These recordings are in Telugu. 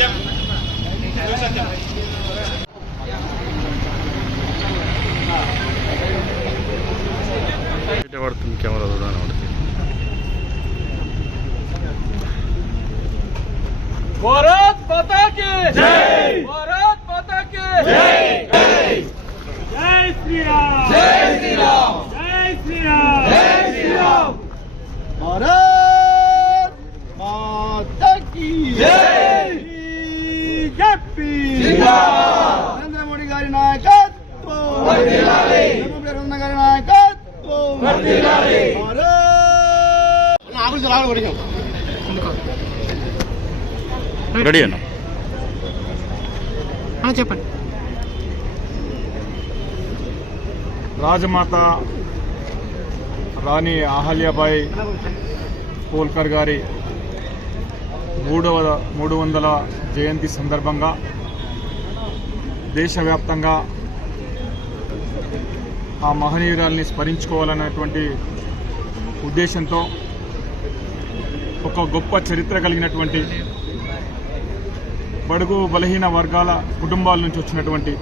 സത്യം സത്യം അവിടുത്തെ ക്യാമറ തൊടാണ് അവിടുത്തെ ഭാരത് മാതാ കി ഭാരത് മാതാ കി రెడీ అన్న? చెప్పండి. రాజమాత రాణి అహల్యాబాయి హోల్కర్ గారి మూడవ మూడు వందల జయంతి సందర్భంగా దేశవ్యాప్తంగా ఆ మహనీయురాల్ని స్మరించుకోవాలన్నటువంటి ఉద్దేశంతో ఒక గొప్ప చరిత్ర కలిగినటువంటి బడుగు బలహీన వర్గాల కుటుంబాల నుంచి వచ్చినటువంటి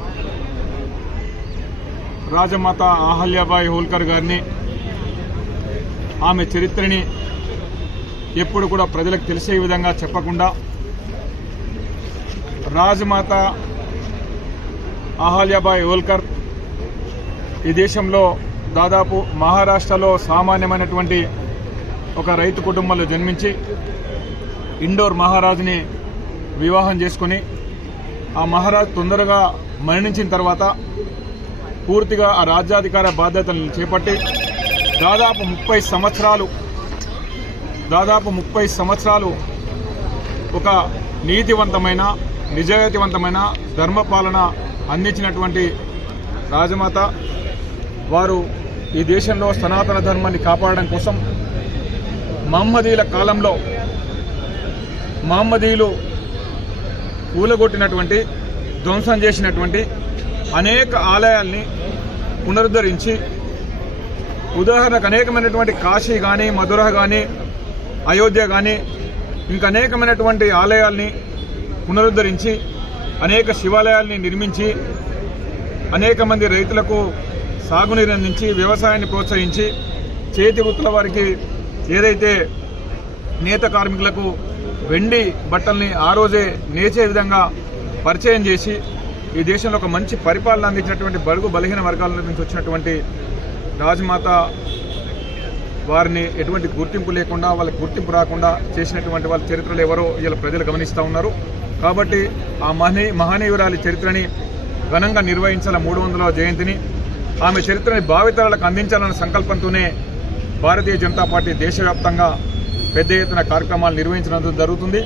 రాజమాత అహల్యాబాయి హోల్కర్ గారిని ఆమె చరిత్రని ఎప్పుడు కూడా ప్రజలకు తెలిసే విధంగా చెప్పకుండా రాజమాత అహల్యాబాయి హోల్కర్ ఈ దేశంలో దాదాపు మహారాష్ట్రలో సామాన్యమైనటువంటి ఒక రైతు కుటుంబంలో జన్మించి ఇండోర్ మహారాజుని వివాహం చేసుకుని ఆ మహారాజ్ తొందరగా మరణించిన తర్వాత పూర్తిగా ఆ రాజ్యాధికార బాధ్యతలను చేపట్టి దాదాపు ముప్పై సంవత్సరాలు దాదాపు ముప్పై సంవత్సరాలు ఒక నీతివంతమైన నిజాయితీవంతమైన ధర్మపాలన అందించినటువంటి రాజమాత వారు ఈ దేశంలో సనాతన ధర్మాన్ని కాపాడడం కోసం మహమ్మదీల కాలంలో మహమ్మదీయులు కూలగొట్టినటువంటి ధ్వంసం చేసినటువంటి అనేక ఆలయాల్ని పునరుద్ధరించి ఉదాహరణకు అనేకమైనటువంటి కాశీ కానీ మధుర కానీ అయోధ్య కానీ ఇంకా అనేకమైనటువంటి ఆలయాల్ని పునరుద్ధరించి అనేక శివాలయాల్ని నిర్మించి అనేక మంది రైతులకు సాగునీరు అందించి వ్యవసాయాన్ని ప్రోత్సహించి చేతి వృత్తుల వారికి ఏదైతే నేత కార్మికులకు వెండి బట్టల్ని ఆ రోజే నేచే విధంగా పరిచయం చేసి ఈ దేశంలో ఒక మంచి పరిపాలన అందించినటువంటి బడుగు బలహీన వర్గాల నుంచి వచ్చినటువంటి రాజమాత వారిని ఎటువంటి గుర్తింపు లేకుండా వాళ్ళకి గుర్తింపు రాకుండా చేసినటువంటి వాళ్ళ చరిత్రలు ఎవరో ఇలా ప్రజలు గమనిస్తూ ఉన్నారు. కాబట్టి ఆ మహనీ మహనీయురాలి చరిత్రని ఘనంగా నిర్వహించాల మూడు వందల జయంతిని. ఆమె చరిత్రని భావితరాలకు అందించాలన్న సంకల్పంతోనే భారతీయ జనతా పార్టీ దేశవ్యాప్తంగా పెద్ద ఎత్తున కార్యక్రమాలు నిర్వహించడం జరుగుతుంది.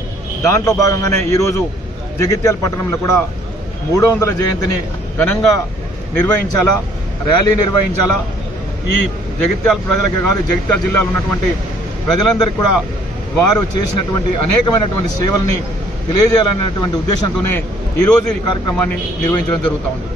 దాంట్లో భాగంగానే ఈరోజు జగిత్యాల పట్టణంలో కూడా మూడు వందల జయంతిని ఘనంగా నిర్వహించాలా ర్యాలీ నిర్వహించాలా? ఈ జగిత్యాల ప్రజలకే కాదు జగిత్యాల జిల్లాలో ఉన్నటువంటి ప్రజలందరికీ కూడా వారు చేసినటువంటి అనేకమైనటువంటి సేవల్ని తెలియజేయాలనేటువంటి ఉద్దేశంతోనే ఈరోజు ఈ కార్యక్రమాన్ని నిర్వహించడం జరుగుతూ ఉంది.